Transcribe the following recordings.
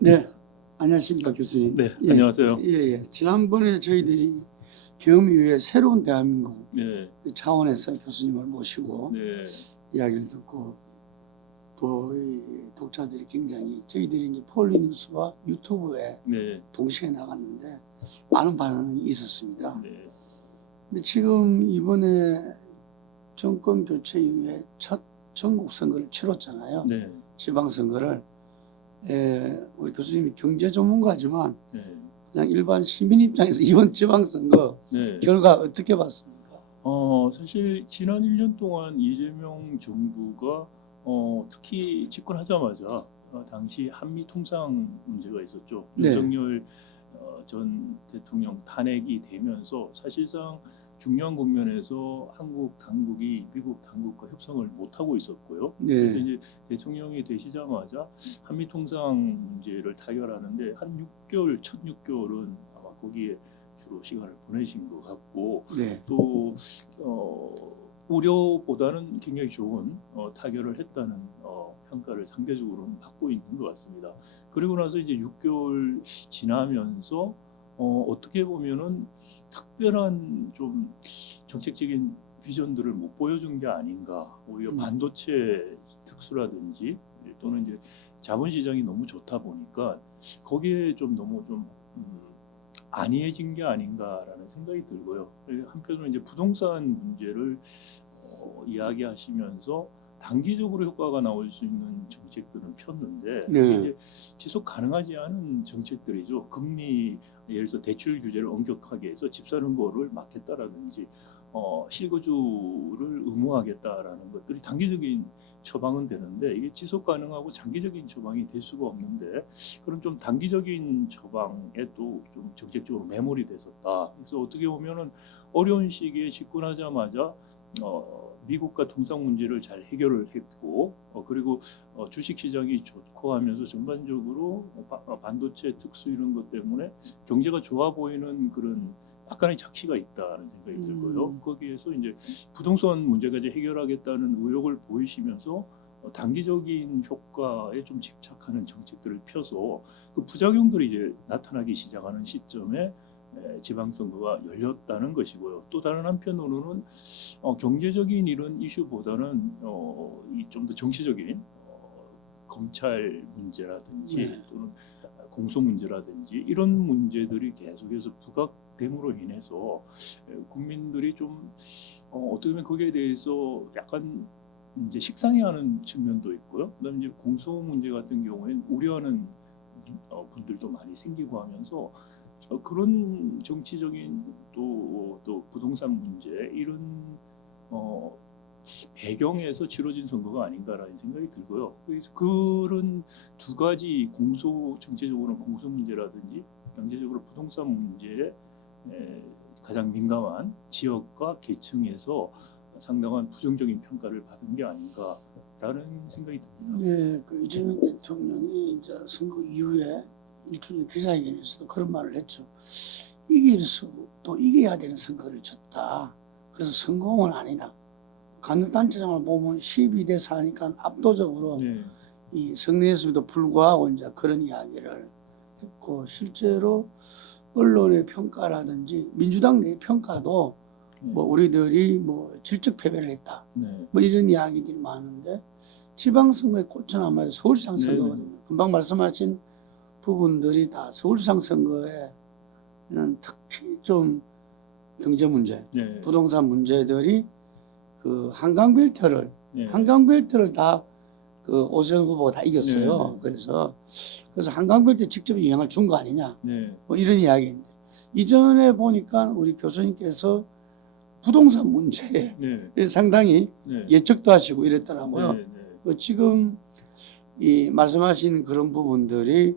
네, 안녕하십니까 교수님. 네, 예, 안녕하세요. 예. 지난번에 저희들이 계엄이후에 새로운 대한민국 네, 차원에서 교수님을 모시고 네, 이야기를 듣고 또 이 독자들이 굉장히 저희들이 이제 폴리뉴스와 유튜브에 네, 동시에 나갔는데 많은 반응이 있었습니다. 네, 근데 지금 이번에 정권 교체 이후에 첫 전국 선거를 치렀잖아요. 네, 지방선거를. 우리 교수님이 경제 전문가지만 네, 그냥 일반 시민 입장에서 이번 지방선거 네. 결과 어떻게 봤습니까? 사실 지난 1년 동안 이재명 정부가 특히 집권하자마자 당시 한미 통상 문제가 있었죠. 네. 윤석열 전 대통령 탄핵이 되면서 사실상 중요한 국면에서 한국 당국이 미국 당국과 협상을 못 하고 있었고요. 그래서 네. 이제 대통령이 되시자마자 한미 통상 문제를 타결하는데 한 6개월, 첫 6개월은 아마 거기에 주로 시간을 보내신 것 같고 네. 또 우려보다는 굉장히 좋은 타결을 했다는 평가를 상대적으로는 받고 있는 것 같습니다. 그리고 나서 이제 6개월 지나면서 어떻게 보면은 특별한 좀 정책적인 비전들을 못 보여준 게 아닌가. 오히려 반도체 특수라든지 또는 이제 자본시장이 너무 좋다 보니까 거기에 좀 너무 좀 안이해진 게 아닌가라는 생각이 들고요. 한편으로 이제 부동산 문제를 이야기하시면서 단기적으로 효과가 나올 수 있는 정책들은 폈는데 네. 이제 지속 가능하지 않은 정책들이죠. 금리 예를 들어서 대출 규제를 엄격하게 해서 집 사는 거를 막겠다라든지 실거주를 의무화하겠다라는 것들이 단기적인 처방은 되는데 이게 지속 가능하고 장기적인 처방이 될 수가 없는데 그런 좀 단기적인 처방에도 좀 정책적으로 매몰이 됐었다. 그래서 어떻게 보면은 어려운 시기에 집권하자마자 미국과 통상 문제를 잘 해결을 했고 그리고 주식 시장이 좋고 하면서 전반적으로 반도체 특수 이런 것 때문에 경제가 좋아 보이는 그런 약간의 착시가 있다는 생각이 들고요. 거기에서 이제 부동산 문제가 이제 해결하겠다는 의욕을 보이시면서 단기적인 효과에 좀 집착하는 정책들을 펴서 그 부작용들이 이제 나타나기 시작하는 시점에 지방선거가 열렸다는 것이고요. 또 다른 한편으로는 경제적인 이런 이슈보다는 이 좀 더 정치적인 검찰 문제라든지 네. 또는 공소 문제라든지 이런 문제들이 계속해서 부각됨으로 인해서 국민들이 좀 어떻게 보면 거기에 대해서 약간 이제 식상해하는 측면도 있고요. 그다음에 이제 공소 문제 같은 경우에는 우려하는 분들도 많이 생기고 하면서 그런 정치적인 또 부동산 문제 이런 배경에서 치러진 선거가 아닌가라는 생각이 들고요. 그래서 그런 두 가지 정치적으로는 공소 문제라든지 경제적으로 부동산 문제에 가장 민감한 지역과 계층에서 상당한 부정적인 평가를 받은 게 아닌가라는 생각이 듭니다. 네, 그 이재명 대통령이 이제 선거 이후에 일종의 기자회견에서도 그런 말을 했죠. 이길 수 또 이겨야 되는 선거를 쳤다. 그래서 성공은 아니다. 간접단체장을 보면 12대 4니까 압도적으로 네, 이 승리했음에도 불구하고 이제 그런 이야기를 했고 실제로 언론의 평가라든지 민주당 내 평가도 뭐 우리들이 뭐 질적 패배를 했다. 네, 뭐 이런 이야기들이 많은데 지방선거의 꽃은 아마 서울시장 네, 선거거든요. 금방 말씀하신 부분들이 다 서울시장 선거에는 특히 좀 경제 문제, 네, 부동산 문제들이 그 한강벨트를 네, 다 그 오세훈 후보가 다 이겼어요. 네, 네. 그래서 한강벨트 직접 영향을 준 거 아니냐. 네, 뭐 이런 이야기인데 이전에 보니까 우리 교수님께서 부동산 문제에 네, 상당히 네, 예측도 하시고 이랬더라고요. 네, 네. 지금 이 말씀하신 그런 부분들이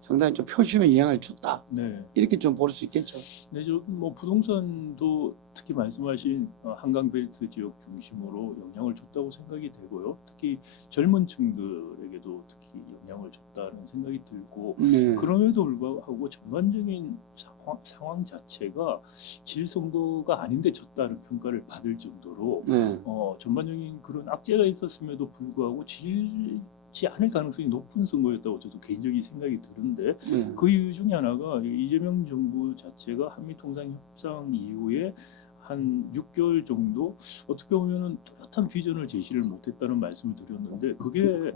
상당히 좀 표심에 영향을 줬다. 네. 이렇게 좀 볼 수 있겠죠. 네, 뭐 부동산도 특히 말씀하신 한강벨트 지역 중심으로 영향을 줬다고 생각이 되고요. 특히 젊은 층들에게도 특히 영향을 줬다는 생각이 들고 네. 그럼에도 불구하고 전반적인 상황 자체가 질선거가 아닌데 졌다는 평가를 받을 정도로 네. 전반적인 그런 악재가 있었음에도 불구하고 좋지 않을 가능성이 높은 선거였다고 저도 개인적인 생각이 드는데 네. 그 이유 중에 하나가 이재명 정부 자체가 한미통상협상 이후에 한 6개월 정도 어떻게 보면은 뚜렷한 비전을 제시를 못했다는 말씀을 드렸는데 그게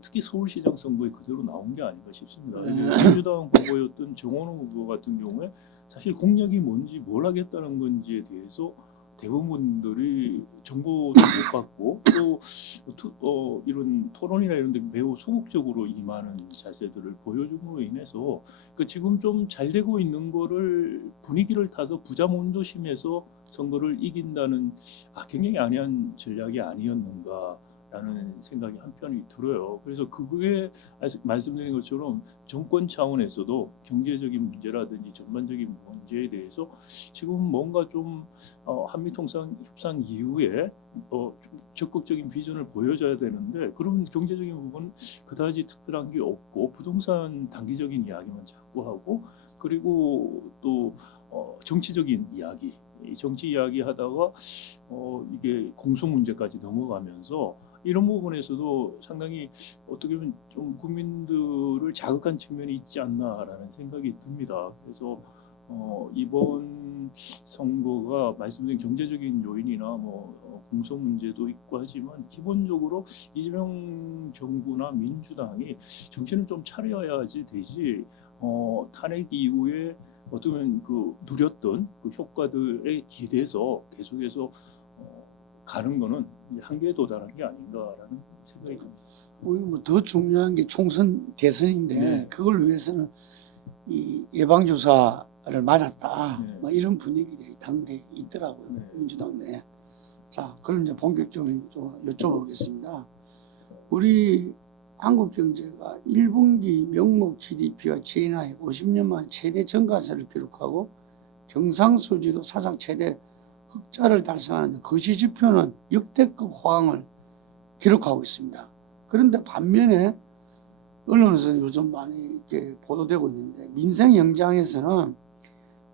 특히 서울시장 선거에 그대로 나온 게 아닌가 싶습니다. 이게 민주당 후보였던 정원호 후보 같은 경우에 사실 공약이 뭔지 뭘 하겠다는 건지에 대해서 대부분들이 정보도 못 받고 또 이런 토론이나 이런 데 매우 소극적으로 임하는 자세들을 보여줌으로 인해서 지금 좀 잘 되고 있는 거를 분위기를 타서 부자몬도심에서 선거를 이긴다는 굉장히 안이한 전략이 아니었는가라는 생각이 한편이 들어요. 그래서 그게 말씀드린 것처럼 정권 차원에서도 경제적인 문제라든지 전반적인 문제에 대해서 지금 뭔가 좀 한미통상협상 이후에 좀 적극적인 비전을 보여줘야 되는데 그런 경제적인 부분은 그다지 특별한 게 없고 부동산 단기적인 이야기만 자꾸 하고 그리고 또 정치적인 이야기, 정치 이야기 하다가 이게 공소 문제까지 넘어가면서 이런 부분에서도 상당히 어떻게 보면 좀 국민들을 자극한 측면이 있지 않나라는 생각이 듭니다. 그래서 이번 선거가 말씀드린 경제적인 요인이나 공소 문제도 있고 하지만 기본적으로 이재명 정부나 민주당이 정신을 좀 차려야지 되지 탄핵 이후에 어떻게 보면 그 누렸던 그 효과들에 기대서 계속해서 가는 거는 한계에 도달한 게 아닌가라는 생각이 듭니다. 더 중요한 게 총선 대선인데 네. 그걸 위해서는 이 예방주사를 맞았다. 네. 뭐 이런 분위기들이 당대에 있더라고요. 네. 민주당 내에. 자, 그럼 이제 본격적으로 좀 여쭤보겠습니다. 우리 한국 경제가 1분기 명목 GDP와 GNI 50년 만 최대 증가세를 기록하고 경상수지도 사상 최대 흑자를 달성하는데 거시 지표는 역대급 호황을 기록하고 있습니다. 그런데 반면에 언론에서 요즘 많이 이렇게 보도되고 있는데 민생 현장에서는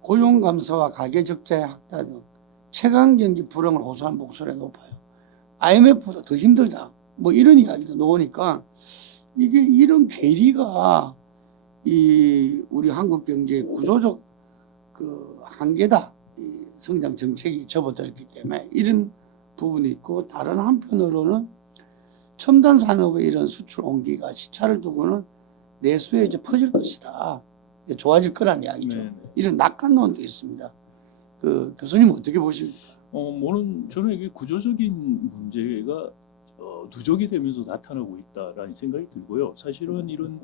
고용 감소와 가계 적자의 확대 등 최강 경기 불황을 호소하는 목소리가 높아요. IMF보다 더 힘들다. 뭐 이런 이야기도 나오니까 이게 이런 괴리가 이 우리 한국 경제의 구조적 그 한계다. 이 성장 정책이 접어들었기 때문에 이런 부분이 있고 다른 한편으로는 첨단 산업의 이런 수출 온기가 시차를 두고는 내수에 이제 퍼질 것이다. 좋아질 거란 이야기죠. 네. 이런 낙관론도 있습니다. 그 교수님 어떻게 보십니까? 저는 이게 구조적인 문제가 누적이 되면서 나타나고 있다라는 생각이 들고요. 사실은 이런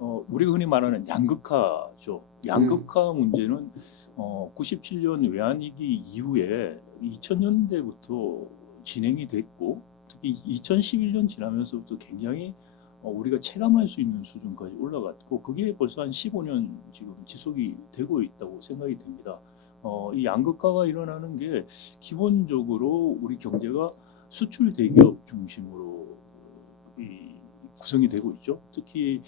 우리가 흔히 말하는 양극화죠. 양극화 문제는 97년 외환위기 이후에 2000년대부터 진행이 됐고 특히 2011년 지나면서부터 굉장히 우리가 체감할 수 있는 수준까지 올라갔고 그게 벌써 한 15년 지금 지속이 되고 있다고 생각이 됩니다. 이 양극화가 일어나는 게 기본적으로 우리 경제가 수출 대기업 중심으로 구성이 되고 있죠. 특히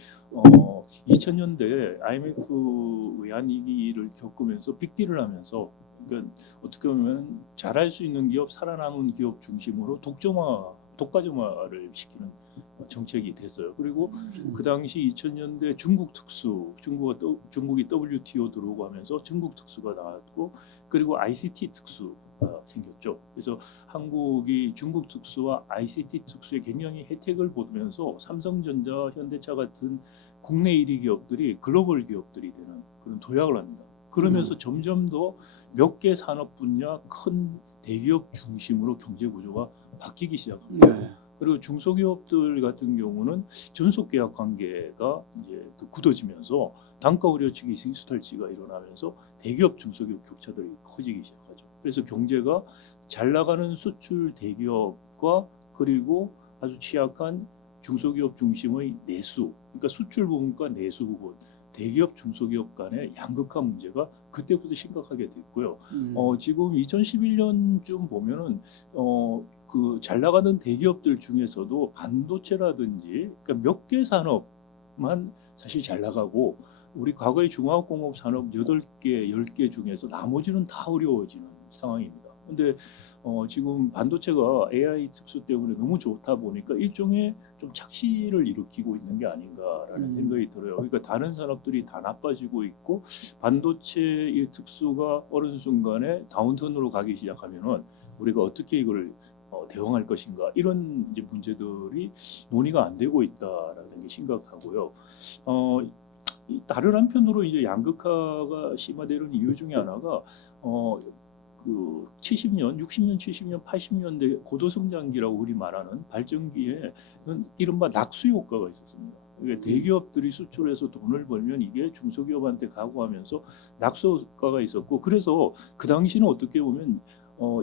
2000년대 IMF 외환위기를 겪으면서 빅딜을 하면서 그러니까 어떻게 보면 잘할 수 있는 기업, 살아남은 기업 중심으로 독과점화를 시키는 정책이 됐어요. 그리고 그 당시 2000년대 중국 특수, 중국이 WTO 들어오고 하면서 중국 특수가 나왔고 그리고 ICT 특수가 생겼죠. 그래서 한국이 중국 특수와 ICT 특수에 굉장히 혜택을 보면서 삼성전자, 현대차 같은 국내 1위 기업들이 글로벌 기업들이 되는 그런 도약을 합니다. 그러면서 점점 더 몇 개 산업 분야 큰 대기업 중심으로 경제 구조가 바뀌기 시작합니다. 네. 그리고 중소기업들 같은 경우는 전속계약 관계가 이제 더 굳어지면서 단가 우려치기 싱수탈지가 일어나면서 대기업 중소기업 격차들이 커지기 시작하죠. 그래서 경제가 잘 나가는 수출 대기업과 그리고 아주 취약한 중소기업 중심의 내수, 그러니까 수출 부분과 내수 부분, 대기업 중소기업 간의 양극화 문제가 그때부터 심각하게 됐고요. 지금 2011년쯤 보면은 그 잘 나가는 대기업들 중에서도 반도체라든지 그러니까 몇 개 산업만 사실 잘 나가고 우리 과거의 중화공업 산업 8개, 10개 중에서 나머지는 다 어려워지는 상황입니다. 근데 지금 반도체가 AI 특수 때문에 너무 좋다 보니까 일종의 좀 착시를 일으키고 있는 게 아닌가라는 생각이 들어요. 그러니까 다른 산업들이 다 나빠지고 있고 반도체의 특수가 어느 순간에 다운턴으로 가기 시작하면은 우리가 어떻게 이걸 대응할 것인가 이런 이제 문제들이 논의가 안 되고 있다라는 게 심각하고요. 다른 한편으로 이제 양극화가 심화되는 이유 중에 하나가 그 70년, 60년, 70년, 80년대 고도성장기라고 우리 말하는 발전기에는 이른바 낙수 효과가 있었습니다. 그러니까 대기업들이 수출해서 돈을 벌면 이게 중소기업한테 가고 하면서 낙수 효과가 있었고 그래서 그 당시는 어떻게 보면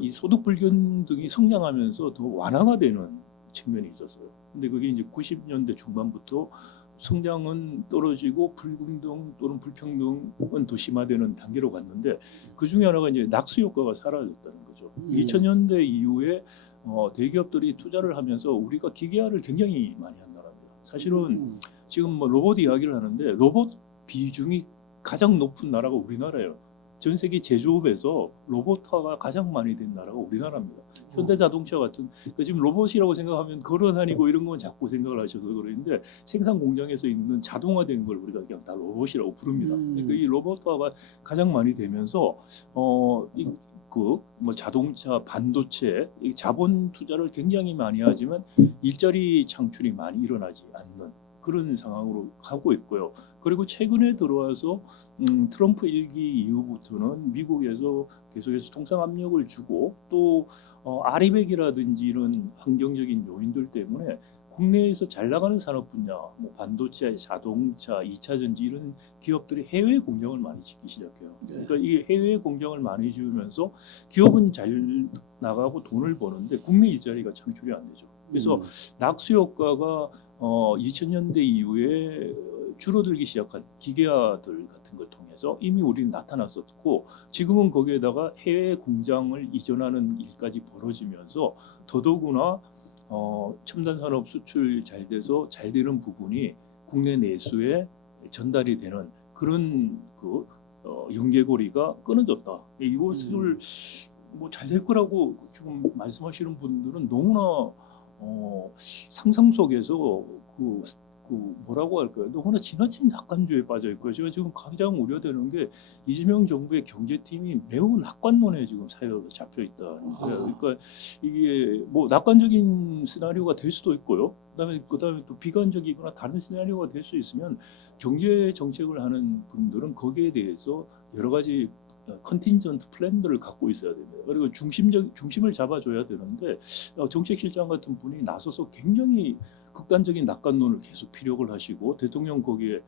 이 소득 불균등이 성장하면서 더 완화가 되는 측면이 있었어요. 근데 그게 이제 90년대 중반부터 성장은 떨어지고 불균등 또는 불평등은 더 심화되는 단계로 갔는데 그 중에 하나가 이제 낙수 효과가 사라졌다는 거죠. 2000년대 이후에 대기업들이 투자를 하면서 우리가 기계화를 굉장히 많이 한다는 거예요. 사실은 지금 뭐 로봇 이야기를 하는데 로봇 비중이 가장 높은 나라가 우리나라예요. 전 세계 제조업에서 로봇화가 가장 많이 된 나라가 우리나라입니다. 현대자동차 같은 지금 로봇이라고 생각하면 걸어 다니고 이런 건 자꾸 생각을 하셔서 그러는데 생산 공장에서 있는 자동화된 걸 우리가 그냥 다 로봇이라고 부릅니다. 그러니까 이 로봇화가 가장 많이 되면서 뭐 자동차, 반도체 자본 투자를 굉장히 많이 하지만 일자리 창출이 많이 일어나지 않는 그런 상황으로 가고 있고요. 그리고 최근에 들어와서 트럼프 일기 이후부터는 미국에서 계속해서 통상 압력을 주고 또 아리백이라든지 이런 환경적인 요인들 때문에 국내에서 잘 나가는 산업 분야, 뭐 반도체, 자동차, 2차 전지 이런 기업들이 해외 공장을 많이 짓기 시작해요. 그러니까 이게 해외 공장을 많이 지으면서 기업은 잘 나가고 돈을 버는데 국내 일자리가 창출이 안 되죠. 그래서 낙수 효과가 2000년대 이후에 줄어들기 시작한 기계화들 같은 걸 통해서 이미 우리는 나타났었고 지금은 거기에다가 해외 공장을 이전하는 일까지 벌어지면서 더더구나 첨단 산업 수출 잘 돼서 잘 되는 부분이 국내 내수에 전달이 되는 그런 연계고리가 끊어졌다. 이것을 뭐 잘 될 거라고 지금 말씀하시는 분들은 너무나 상상 속에서 뭐라고 할까요? 너무나 지나친 낙관주의에 빠져 있고요. 제가 지금 가장 우려되는 게 이재명 정부의 경제팀이 매우 낙관론에 지금 잡혀 있다는 거예요. 그러니까 이게 뭐 낙관적인 시나리오가 될 수도 있고요. 그다음에 또 비관적이거나 다른 시나리오가 될 수 있으면 경제 정책을 하는 분들은 거기에 대해서 여러 가지 컨틴전트 플랜들을 갖고 있어야 됩니다. 그리고 중심을 잡아줘야 되는데 정책실장 같은 분이 나서서 굉장히 극단적인 낙관론을 계속 피력을 하시고 대통령 거기에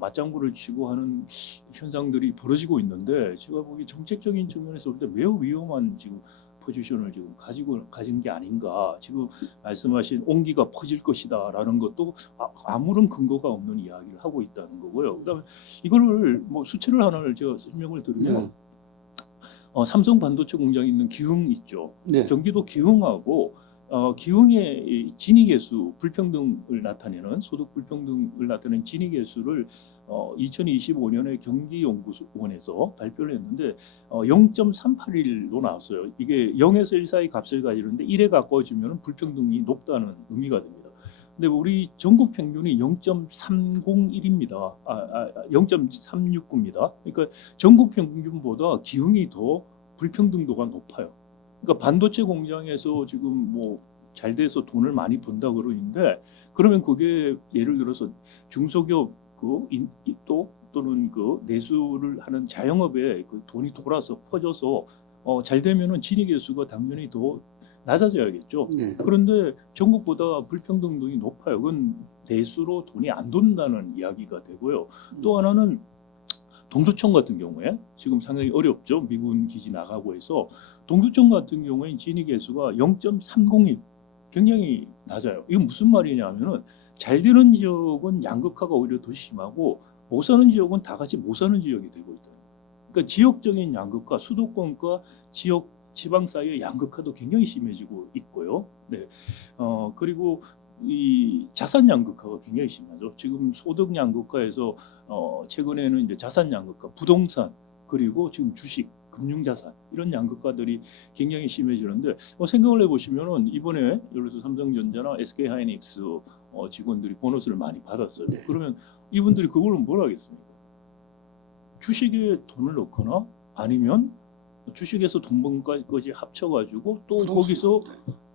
맞장구를 치고 하는 현상들이 벌어지고 있는데 제가 보기 정책적인 측면에서 볼 때 매우 위험한 지금 포지션을 지금 가진 게 아닌가. 지금 말씀하신 온기가 퍼질 것이다라는 것도 아무런 근거가 없는 이야기를 하고 있다는 거고요. 그다음에 이거를 뭐 수치를 하나를 제가 설명을 드리면 삼성 반도체 공장이 있는 기흥 있죠. 네. 경기도 기흥하고 기흥의 진위계수 불평등을 나타내는 소득 불평등을 나타내는 진위계수를 2025년에 경기연구원에서 발표를 했는데 0.381로 나왔어요. 이게 0에서 1 사이 값을 가지는데 1에 가까워지면 불평등이 높다는 의미가 됩니다. 근데 우리 전국 평균이 0.301입니다. 0.369입니다. 그러니까 전국 평균보다 기흥이 더 불평등도가 높아요. 그러니까 반도체 공장에서 지금 뭐 잘 돼서 돈을 많이 번다 그러는데 그러면 그게 예를 들어서 중소기업 또는 내수를 하는 자영업에 돈이 돌아서 퍼져서 잘 되면은 진위계수가 당연히 더 낮아져야겠죠. 네. 그런데 전국보다 불평등도가 높아요. 그건 내수로 돈이 안 돈다는 이야기가 되고요. 또 하나는 동두천 같은 경우에 지금 상당히 어렵죠. 미군 기지 나가고 해서 동두천 같은 경우에 진위계수가 0.301 굉장히 낮아요. 이건 무슨 말이냐면은 잘 되는 지역은 양극화가 오히려 더 심하고 못 사는 지역은 다 같이 못 사는 지역이 되고 있다. 그러니까 지역적인 양극화, 수도권과 지방 사이의 양극화도 굉장히 심해지고 있고요. 네. 그리고 이 자산 양극화가 굉장히 심하죠. 지금 소득 양극화에서 최근에는 이제 자산 양극화, 부동산 그리고 지금 주식 금융자산 이런 양극화들이 굉장히 심해지는데 생각을 해보시면은 이번에 예를 들어서 삼성전자나 SK하이닉스 직원들이 보너스를 많이 받았어요. 네. 그러면 이분들이 그걸로 뭘 하겠습니까? 주식에 돈을 넣거나 아니면 주식에서 돈 번 것까지 합쳐가지고 또 부동산. 거기서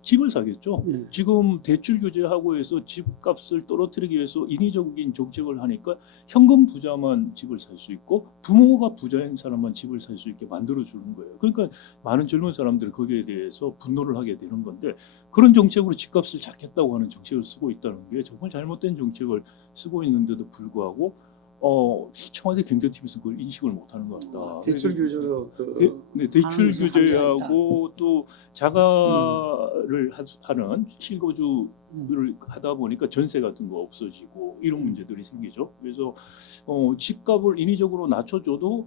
집을 사겠죠. 네. 지금 대출 규제하고 해서 집값을 떨어뜨리기 위해서 인위적인 정책을 하니까 현금 부자만 집을 살 수 있고 부모가 부자인 사람만 집을 살 수 있게 만들어 주는 거예요. 그러니까 많은 젊은 사람들이 거기에 대해서 분노를 하게 되는 건데 그런 정책으로 집값을 잡겠다고 하는 정책을 쓰고 있다는 게 정말 잘못된 정책을 쓰고 있는데도 불구하고 청와대 경제팀에서 그걸 인식을 못하는 것 같다. 대출 규제로 대출 하면서 규제하고 또 자가를 하는 실거주를 하다 보니까 전세 같은 거 없어지고 이런 문제들이 생기죠. 그래서 집값을 인위적으로 낮춰줘도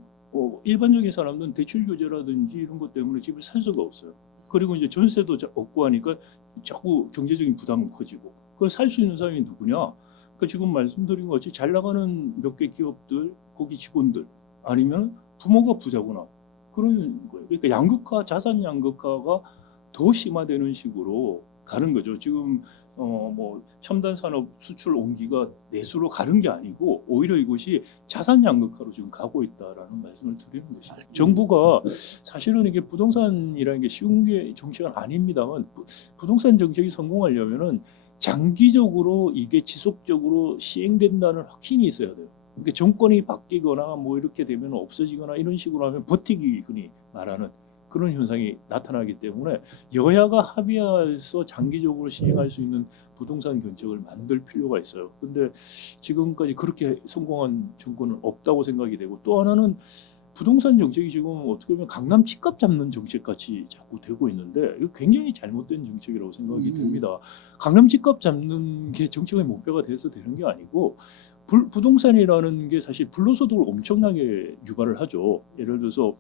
일반적인 사람들은 대출 규제라든지 이런 것 때문에 집을 살 수가 없어요. 그리고 이제 전세도 없고 하니까 자꾸 경제적인 부담은 커지고 그걸 살 수 있는 사람이 누구냐? 지금 말씀드린 것 같이 잘 나가는 몇 개 기업들, 거기 직원들 아니면 부모가 부자구나 그런 거예요. 그러니까 양극화, 자산 양극화가 더 심화되는 식으로 가는 거죠. 지금 뭐 첨단 산업 수출 온기가 내수로 가는 게 아니고 오히려 이것이 자산 양극화로 지금 가고 있다라는 말씀을 드리는 것이죠. 정부가 사실은 이게 부동산이라는 게 쉬운 게 정책은 아닙니다만 부동산 정책이 성공하려면은 장기적으로 이게 지속적으로 시행된다는 확신이 있어야 돼요. 그러니까 정권이 바뀌거나 뭐 이렇게 되면 없어지거나 이런 식으로 하면 버티기 흔히 말하는 그런 현상이 나타나기 때문에 여야가 합의해서 장기적으로 시행할 수 있는 부동산 정책을 만들 필요가 있어요. 근데 지금까지 그렇게 성공한 정권은 없다고 생각이 되고 또 하나는 부동산 정책이 지금 어떻게 보면 강남 집값 잡는 정책같이 자꾸 되고 있는데 이거 굉장히 잘못된 정책이라고 생각이 됩니다. 강남 집값 잡는 게 정책의 목표가 돼서 되는 게 아니고 부동산이라는 게 사실 불로소득을 엄청나게 유발을 하죠. 예를 들어서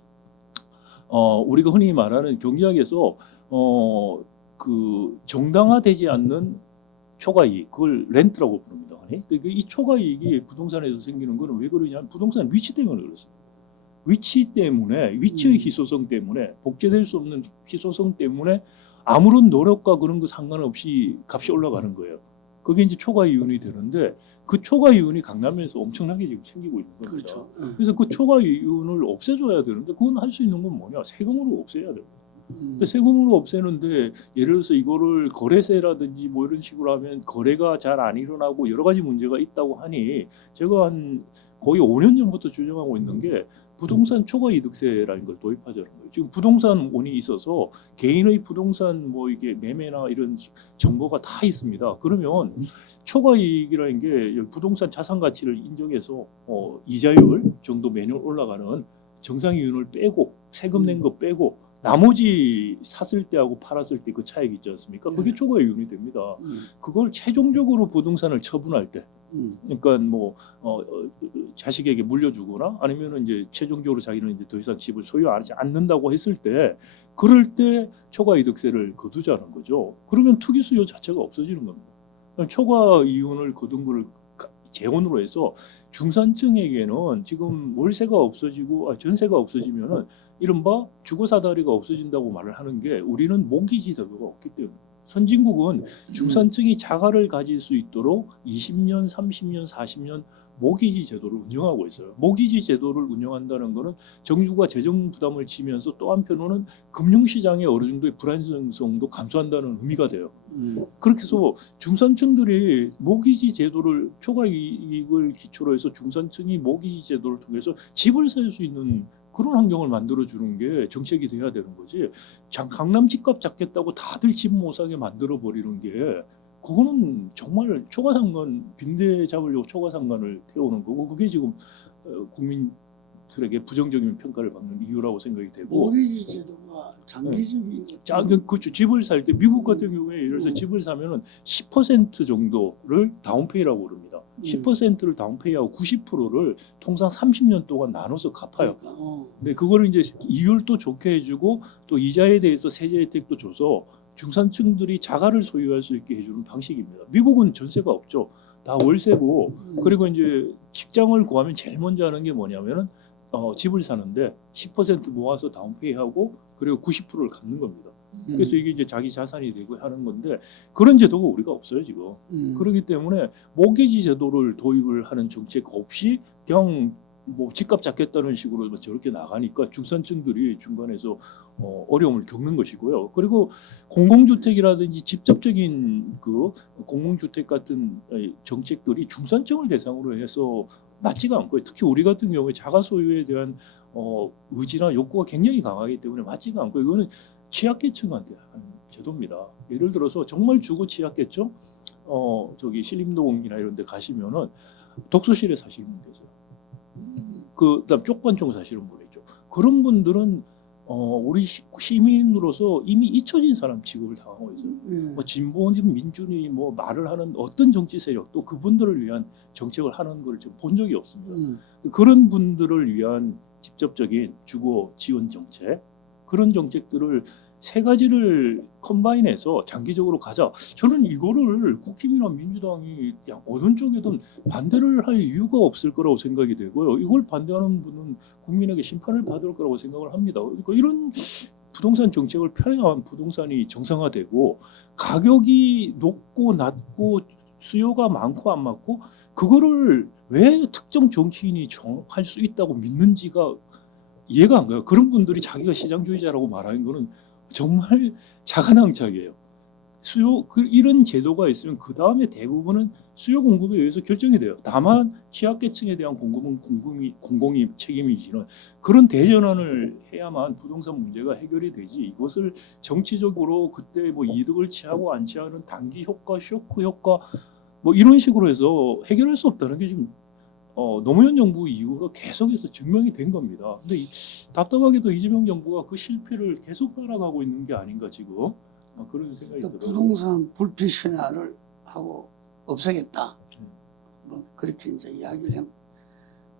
우리가 흔히 말하는 경제학에서 그 정당화되지 않는 초과이익 그걸 렌트라고 부릅니다. 그러니까 이 초과이익이 부동산에서 생기는 거는 왜 그러냐면 부동산 위치 때문에 그렇습니다. 위치 때문에 위치의 희소성 때문에 복제될 수 없는 희소성 때문에 아무런 노력과 그런 거 상관없이 값이 올라가는 거예요. 그게 이제 초과 이윤이 되는데 그 초과 이윤이 강남에서 엄청나게 지금 생기고 있는 겁니다. 그렇죠. 그래서 그 초과 이윤을 없애줘야 되는데 그건 할 수 있는 건 뭐냐? 세금으로 없애야 돼요. 근데 세금으로 없애는데 예를 들어서 이거를 거래세라든지 뭐 이런 식으로 하면 거래가 잘 안 일어나고 여러 가지 문제가 있다고 하니 제가 한 거의 5년 전부터 주장하고 있는 게 부동산 초과 이득세라는 걸 도입하자는 거예요. 지금 부동산 원이 있어서 개인의 부동산 뭐 이게 매매나 이런 정보가 다 있습니다. 그러면 초과 이익이라는 게 부동산 자산 가치를 인정해서 이자율 정도 매년 올라가는 정상이윤을 빼고 세금 낸 거 빼고 나머지 샀을 때하고 팔았을 때 그 차익 있지 않습니까? 그게 초과 이윤이 됩니다. 그걸 최종적으로 부동산을 처분할 때 그러니까 뭐 자식에게 물려주거나 아니면은 이제 최종적으로 자기는 이제 더 이상 집을 소유하지 않는다고 했을 때 그럴 때 초과 이득세를 거두자는 거죠. 그러면 투기 수요 자체가 없어지는 겁니다. 초과 이윤을 거둔 거를 재원으로 해서 중산층에게는 지금 월세가 없어지고 전세가 없어지면은 이른바 주거사다리가 없어진다고 말을 하는 게 우리는 모기지 제도가 없기 때문에 선진국은 중산층이 자가를 가질 수 있도록 20년, 30년, 40년 모기지 제도를 운영하고 있어요. 모기지 제도를 운영한다는 것은 정부가 재정 부담을 지면서 또 한편으로는 금융시장의 어느 정도의 불안정성도 감소한다는 의미가 돼요. 그렇게 해서 중산층들이 모기지 제도를 초과 이익을 기초로 해서 중산층이 모기지 제도를 통해서 집을 살 수 있는 그런 환경을 만들어주는 게 정책이 돼야 되는 거지. 강남 집값 잡겠다고 다들 집 못 사게 만들어버리는 게 그거는 정말 초과상관 빈대 잡으려고 초과상관을 태우는 거고 그게 지금 국민들에게 부정적인 평가를 받는 이유라고 생각이 되고 모기지 제도가 장기적인 그렇죠. 집을 살 때 미국 같은 경우에 예를 들어서 집을 사면은 10% 정도를 다운페이라고 그럽니다. 10%를 다운페이하고 90%를 통상 30년 동안 나눠서 갚아요. 근데 그거를 이제 이율도 좋게 해주고 또 이자에 대해서 세제 혜택도 줘서 중산층들이 자가를 소유할 수 있게 해주는 방식입니다. 미국은 전세가 없죠. 다 월세고 그리고 이제 직장을 구하면 제일 먼저 하는 게 뭐냐면은 집을 사는데 10% 모아서 다운페이하고 그리고 90%를 갚는 겁니다. 그래서 이게 이제 자기 자산이 되고 하는 건데 그런 제도가 우리가 없어요 지금. 그렇기 때문에 모기지 제도를 도입을 하는 정책 없이 그냥 뭐 집값 잡겠다는 식으로 뭐 저렇게 나가니까 중산층들이 중간에서 어려움을 겪는 것이고요. 그리고 공공주택이라든지 직접적인 그 공공주택 같은 정책들이 중산층을 대상으로 해서 맞지가 않고요. 특히 우리 같은 경우에 자가 소유에 대한 의지나 욕구가 굉장히 강하기 때문에 맞지가 않고 이거는 취약계층한테 하는 제도입니다. 예를 들어서 정말 주거 취약계층, 저기 신림동이나 이런 데 가시면은 독서실에 사시는 분 계세요. 그다음 쪽반총 사시는 분 있죠. 그런 분들은 우리 시민으로서 이미 잊혀진 사람 취급을 당하고 있어요. 뭐 진보든 민주니 뭐 말을 하는 어떤 정치 세력도 그분들을 위한 정책을 하는 걸 지금 본 적이 없습니다. 그런 분들을 위한 직접적인 주거 지원 정책 그런 정책들을 세 가지를 컴바인해서 장기적으로 가자. 저는 이거를 국힘이나 민주당이 그냥 어느 쪽에든 반대를 할 이유가 없을 거라고 생각이 되고요. 이걸 반대하는 분은 국민에게 심판을 받을 거라고 생각을 합니다. 그러니까 이런 부동산 정책을 펴야만 부동산이 정상화되고 가격이 높고 낮고 수요가 많고 안 많고 그거를 왜 특정 정치인이 정할 수 있다고 믿는지가 이해가 안 가요. 그런 분들이 자기가 시장주의자라고 말하는 거는 정말 자가당착이에요. 이런 제도가 있으면 그 다음에 대부분은 수요 공급에 의해서 결정이 돼요. 다만 취약계층에 대한 공급은 공공이 책임이지는 그런 대전환을 해야만 부동산 문제가 해결이 되지. 이것을 정치적으로 그때 뭐 이득을 취하고 안 취하는 단기 효과, 쇼크 효과 뭐 이런 식으로 해서 해결할 수 없다는 게 지금 노무현 정부 이후가 계속해서 증명이 된 겁니다. 근데 답답하게도 이재명 정부가 그 실패를 계속 따라가고 있는 게 아닌가 지금 그런 생각이 들어요. 부동산 불필신화를 하고 없애겠다. 뭐 그렇게 이제 이야기를 하면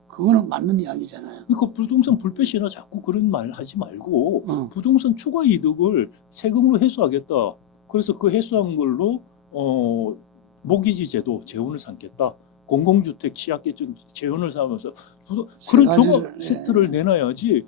그거는 맞는 이야기잖아요. 그러니까 부동산 불패시나 자꾸 그런 말 하지 말고 부동산 추가 이득을 세금으로 회수하겠다. 그래서 그 회수한 걸로 모기지 제도 재원을 삼겠다. 공공주택 취약계층 재원을 삼으면서 그런 조각 세트를 내놔야지.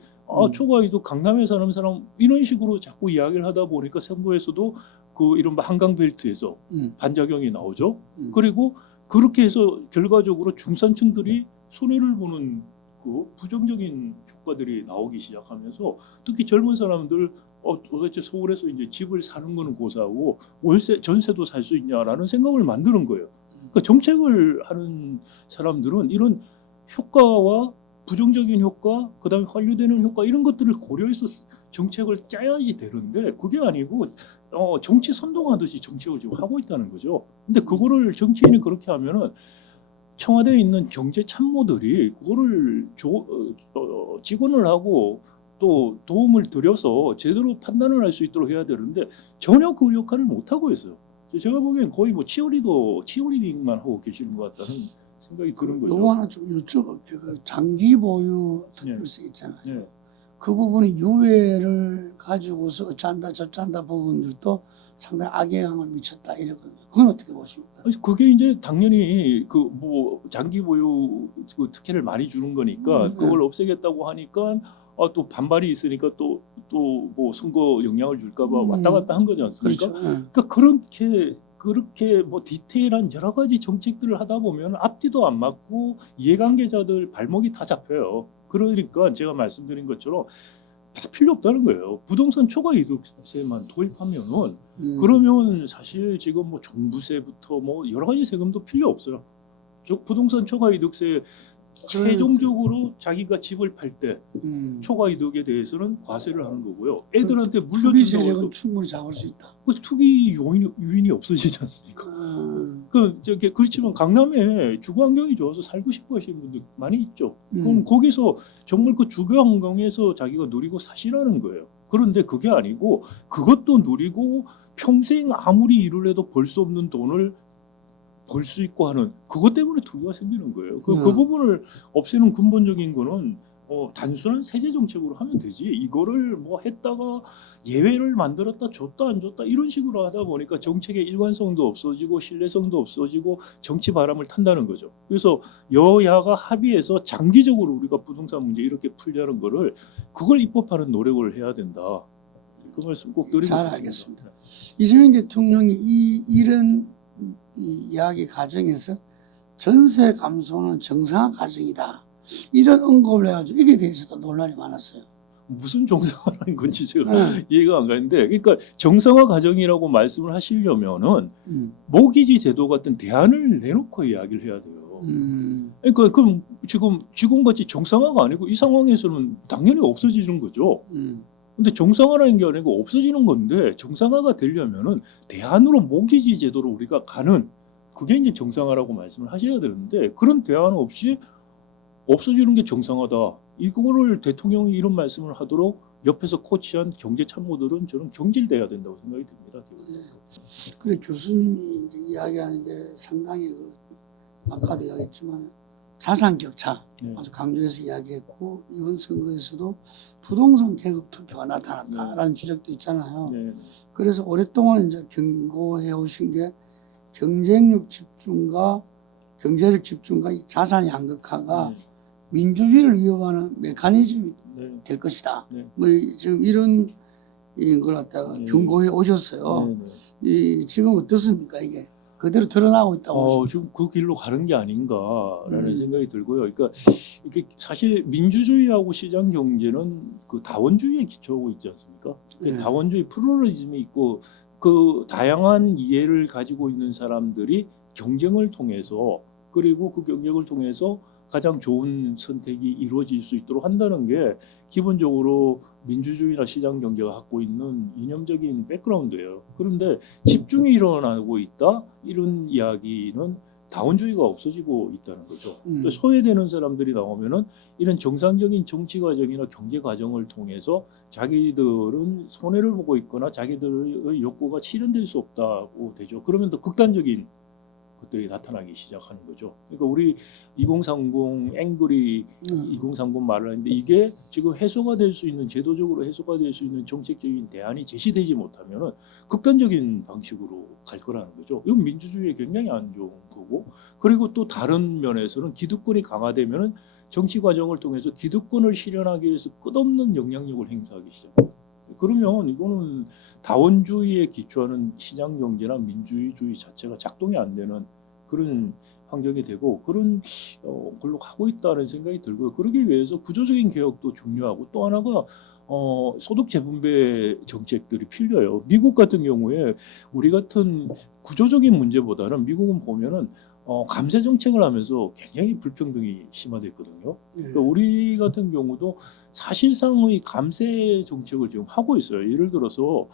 초과 이득 강남에 사는 사람 이런 식으로 자꾸 이야기를 하다 보니까 정부에서도 그 이른바 한강벨트에서 반작용이 나오죠. 그리고 그렇게 해서 결과적으로 중산층들이 손해를 보는 그 부정적인 효과들이 나오기 시작하면서 특히 젊은 사람들 도대체 서울에서 이제 집을 사는 거는 고사하고 월세 전세도 살 수 있냐라는 생각을 만드는 거예요. 그러니까 정책을 하는 사람들은 이런 효과와 부정적인 효과, 그다음에 환류되는 효과 이런 것들을 고려해서 정책을 짜야지 되는데 그게 아니고 정치 선동하듯이 정책을 지금 하고 있다는 거죠. 근데 그거를 정치인이 그렇게 하면은 청와대에 있는 경제 참모들이 그거를 직원을 하고 또 도움을 들여서 제대로 판단을 할 수 있도록 해야 되는데 전혀 그 역할을 못 하고 있어요. 제가 보기엔 거의 뭐 치어리딩만 하고 계시는 것 같다는 생각이 드는 거죠. 요거 하나 좀 여쭤볼게요. 그 장기 보유 특별세 있잖아요. 네. 그 부분이 유예를 가지고서 어쩐다 저쩐다 부분들도 상당히 악영향을 미쳤다 이러거든요. 그건 어떻게 보십니까? 그게 이제 당연히 그 뭐 장기 보유 그 특혜를 많이 주는 거니까 그걸 없애겠다고 하니까 또 반발이 있으니까 또 뭐 선거 영향을 줄까봐 왔다 갔다 한 거지 않습니까? 그렇죠. 그러니까 그렇게 뭐 디테일한 여러 가지 정책들을 하다 보면 앞뒤도 안 맞고 이해관계자들 발목이 다 잡혀요. 그러니까 제가 말씀드린 것처럼 다 필요 없다는 거예요. 부동산 초과 이득세만 도입하면은 그러면 사실 지금 뭐 종부세부터 뭐 여러 가지 세금도 필요 없어요. 부동산 초과 이득세 최종적으로 자기가 집을 팔 때 초과 이득에 대해서는 과세를 하는 거고요. 애들한테 투기 물려준 세력은 것도 충분히 잡을 수 있다. 그 투기 유인이 없어지지 않습니까? 그렇지만 강남에 주거 환경이 좋아서 살고 싶어 하시는 분들 많이 있죠. 그럼 거기서 정말 그 주거 환경에서 자기가 누리고 사시라는 거예요. 그런데 그게 아니고 그것도 누리고 평생 아무리 일을 해도 벌 수 없는 돈을 벌 수 있고 하는 그것 때문에 투기가 생기는 거예요. 그 부분을 없애는 근본적인 거는 단순한 세제 정책으로 하면 되지. 이거를 뭐 했다가 예외를 만들었다 줬다 안 줬다 이런 식으로 하다 보니까 정책의 일관성도 없어지고 신뢰성도 없어지고 정치 바람을 탄다는 거죠. 그래서 여야가 합의해서 장기적으로 우리가 부동산 문제 이렇게 풀자는 거를 그걸 입법하는 노력을 해야 된다. 그 말씀 꼭 드리고 잘 싶습니다. 알겠습니다. 이재명 대통령이 이런 이야기 과정에서 전세 감소는 정상화 과정이다. 이런 언급을 해가지고 이게 대해서도 논란이 많았어요. 무슨 정상화라는 건지 제가 네. 이해가 안 가는데, 그러니까 정상화 과정이라고 말씀을 하시려면은 모기지 제도 같은 대안을 내놓고 이야기를 해야 돼요. 그러니까 그럼 지금같이 정상화가 아니고 이 상황에서는 당연히 없어지는 거죠. 근데 정상화라는 게 아니고 없어지는 건데, 정상화가 되려면은 대안으로 모기지 제도로 우리가 가는, 그게 이제 정상화라고 말씀을 하셔야 되는데, 그런 대안 없이 없어지는 게 정상화다. 이거를 대통령이 이런 말씀을 하도록 옆에서 코치한 경제 참모들은 저는 경질돼야 된다고 생각이 듭니다. 그래 교수님이 이제 이야기하는 게 상당히 아까도 이야기했지만 자산 격차 아주 강조해서 이야기했고, 이번 선거에서도 부동산 계급 투표가 나타났다라는 지적도 있잖아요. 그래서 오랫동안 이제 경고해 오신 게 경쟁력 집중과 경제력 집중과 이 자산 양극화가 민주주의를 위협하는 메커니즘이 될 것이다. 뭐 지금 이런 걸 갖다가 경고해 오셨어요. 지금 어떻습니까 이게? 그대로 드러나고 있다고. 지금 그 길로 가는 게 아닌가라는 생각이 들고요. 그러니까 이게 사실 민주주의하고 시장 경제는 그 다원주의에 기초하고 있지 않습니까? 다원주의 플루러리즘이 있고, 그 다양한 이해를 가지고 있는 사람들이 경쟁을 통해서, 그리고 그 경쟁을 통해서 가장 좋은 선택이 이루어질 수 있도록 한다는 게 기본적으로 민주주의나 시장 경제가 갖고 있는 이념적인 백그라운드예요. 그런데 집중이 일어나고 있다, 이런 이야기는 다원주의가 없어지고 있다는 거죠. 소외되는 사람들이 나오면은 이런 정상적인 정치 과정이나 경제 과정을 통해서 자기들은 손해를 보고 있거나 자기들의 욕구가 실현될 수 없다고 되죠. 그러면 더 극단적인 것들이 나타나기 시작하는 거죠. 그러니까 우리 2030 앵그리 2030 말을 하는데, 이게 지금 해소가 될 수 있는, 제도적으로 해소가 될 수 있는 정책적인 대안이 제시되지 못하면은 극단적인 방식으로 갈 거라는 거죠. 이건 민주주의에 굉장히 안 좋은 거고, 그리고 또 다른 면에서는 기득권이 강화되면은 정치 과정을 통해서 기득권을 실현하기 위해서 끝없는 영향력을 행사하기 시작합니다. 그러면 이거는 다원주의에 기초하는 시장 경제나 민주주의 자체가 작동이 안 되는 그런 환경이 되고, 그런 걸로 가고 있다는 생각이 들고요. 그러기 위해서 구조적인 개혁도 중요하고, 또 하나가 소득 재분배 정책들이 필요해요. 미국 같은 경우에 우리 같은 구조적인 문제보다는 미국은 보면은 감세 정책을 하면서 굉장히 불평등이 심화됐거든요. 그러니까 우리 같은 경우도 사실상의 감세 정책을 지금 하고 있어요. 예를 들어서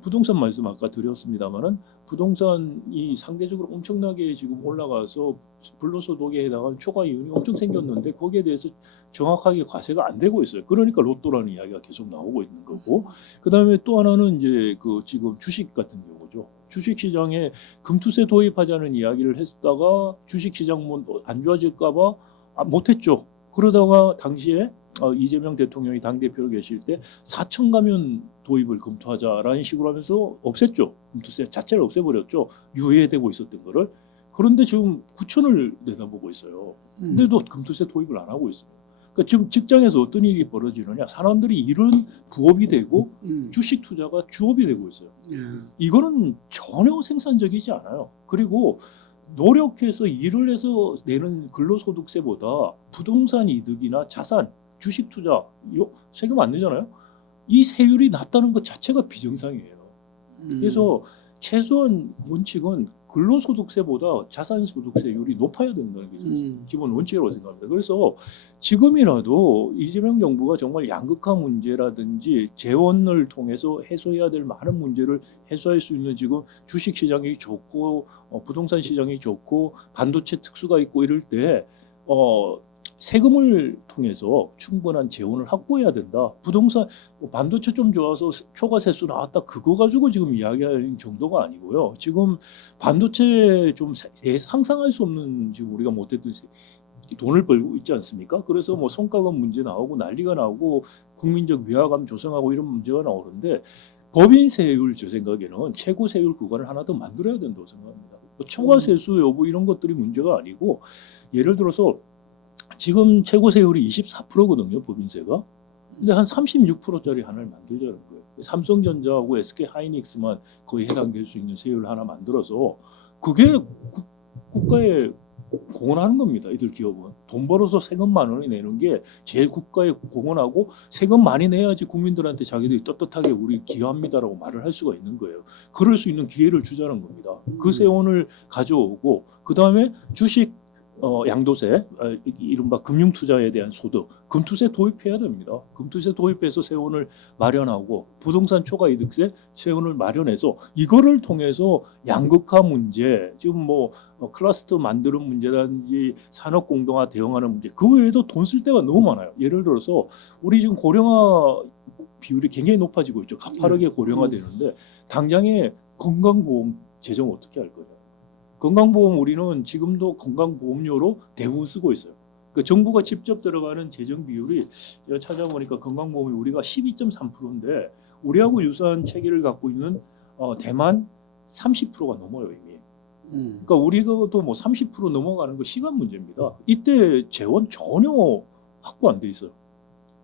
부동산 말씀 아까 드렸습니다마는, 부동산이 상대적으로 엄청나게 지금 올라가서 불로소득에 해당하는 초과 이윤이 엄청 생겼는데, 거기에 대해서 정확하게 과세가 안 되고 있어요. 그러니까 로또라는 이야기가 계속 나오고 있는 거고, 그 다음에 또 하나는 이제 그 지금 주식 같은 경우죠. 주식 시장에 금투세 도입하자는 이야기를 했다가 주식 시장 뭐 안 좋아질까봐 못했죠. 그러다가 당시에 이재명 대통령이 당대표로 계실 때 4천 가면 도입을 검토하자라는 식으로 하면서 없앴죠. 금투세 자체를 없애버렸죠. 유예되고 있었던 거를. 그런데 지금 9천을 내다보고 있어요. 근데도 금투세 도입을 안 하고 있습니다. 그러니까 지금 직장에서 어떤 일이 벌어지느냐, 사람들이 일은 부업이 되고 주식 투자가 주업이 되고 있어요. 이거는 전혀 생산적이지 않아요. 그리고 노력해서 일을 해서 내는 근로소득세보다 부동산 이득이나 자산, 주식 투자 세금 안 내잖아요. 이 세율이 낮다는 것 자체가 비정상이에요. 그래서 최소한 원칙은 근로소득세보다 자산소득세율이 높아야 된다는 게 기본 원칙이라고 생각합니다. 그래서 지금이라도 이재명 정부가 정말 양극화 문제라든지 재원을 통해서 해소해야 될 많은 문제를 해소할 수 있는, 지금 주식시장이 좋고 부동산 시장이 좋고 반도체 특수가 있고 이럴 때 세금을 통해서 충분한 재원을 확보해야 된다. 부동산 반도체 좀 좋아서 초과세수 나왔다, 그거 가지고 지금 이야기할 정도가 아니고요. 지금 반도체 좀 상상할 수 없는, 지금 우리가 못했던 돈을 벌고 있지 않습니까? 그래서 뭐 성과금 문제 나오고 난리가 나고 국민적 위화감 조성하고 이런 문제가 나오는데 법인 세율 제 생각에는 최고 세율 구간을 하나 더 만들어야 된다고 생각합니다. 뭐 초과 세수 여부 이런 것들이 문제가 아니고 예를 들어서 지금 최고 세율이 24%거든요, 법인세가. 근데 한 36%짜리 하나를 만들자는 거예요. 삼성전자하고 SK 하이닉스만 거의 해당될 수 있는 세율을 하나 만들어서 그게 국가에 공헌하는 겁니다. 이들 기업은 돈 벌어서 세금 만 원이 내는 게 제일 국가에 공헌하고 세금 많이 내야지 국민들한테 자기들이 떳떳하게 우리 기여합니다라고 말을 할 수가 있는 거예요. 그럴 수 있는 기회를 주자는 겁니다. 그 세원을 가져오고 그 다음에 주식 양도세, 이른바 금융투자에 대한 소득, 금투세 도입해야 됩니다. 금투세 도입해서 세원을 마련하고 부동산 초과이득세 세원을 마련해서 이거를 통해서 양극화 문제, 지금 뭐 클러스터 만드는 문제라든지 산업 공동화 대응하는 문제, 그 외에도 돈 쓸 데가 너무 많아요. 예를 들어서 우리 지금 고령화 비율이 굉장히 높아지고 있죠. 가파르게 고령화되는데 당장에 건강보험 재정 어떻게 할 거예요? 건강보험 우리는 지금도 건강보험료로 대부분 쓰고 있어요. 그 정부가 직접 들어가는 재정 비율이 제가 찾아보니까 건강보험이 우리가 12.3%인데 우리하고 유사한 체계를 갖고 있는 대만 30%가 넘어요 이미. 그러니까 우리가도 뭐 30% 넘어가는 거 시간 문제입니다. 이때 재원 전혀 확보 안 돼 있어요.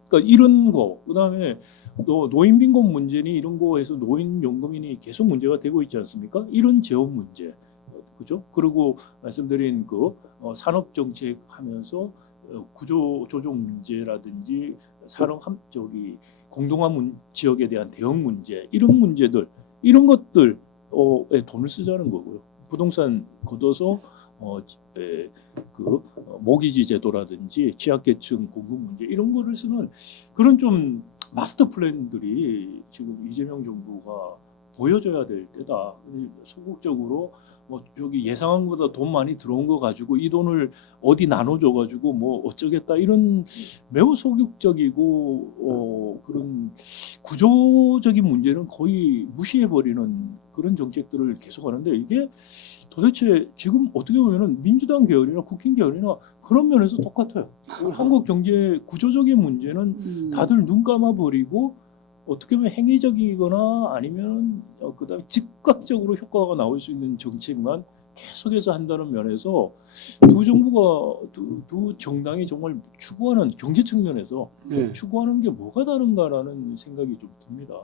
그러니까 이런 거, 그다음에 또 노인빈곤 문제니 이런 거에서 노인연금이니 계속 문제가 되고 있지 않습니까? 이런 재원 문제. 그죠? 그리고 말씀드린 그 산업 정책 하면서 구조 조정 문제라든지 산업 공동화 지역에 대한 대응 문제 이런 문제들 이런 것들에 돈을 쓰자는 거고요. 부동산 걷어서 모기지 제도라든지 취약계층 공급 문제 이런 거를 쓰는 그런 좀 마스터 플랜들이 지금 이재명 정부가 보여줘야 될 때다. 소극적으로 뭐 저기 예상한 것보다 돈 많이 들어온 거 가지고 이 돈을 어디 나눠줘 가지고 뭐 어쩌겠다 이런 매우 소극적이고 그런 구조적인 문제는 거의 무시해 버리는 그런 정책들을 계속하는데 이게 도대체 지금 어떻게 보면은 민주당 계열이나 국힘 계열이나 그런 면에서 똑같아요. 한국 경제 구조적인 문제는 다들 눈 감아 버리고 어떻게 보면 행위적이거나 아니면 그다음에 즉각적으로 효과가 나올 수 있는 정책만 계속해서 한다는 면에서 두 정당이 정말 추구하는 경제 측면에서 추구하는 게 뭐가 다른가라는 생각이 좀 듭니다.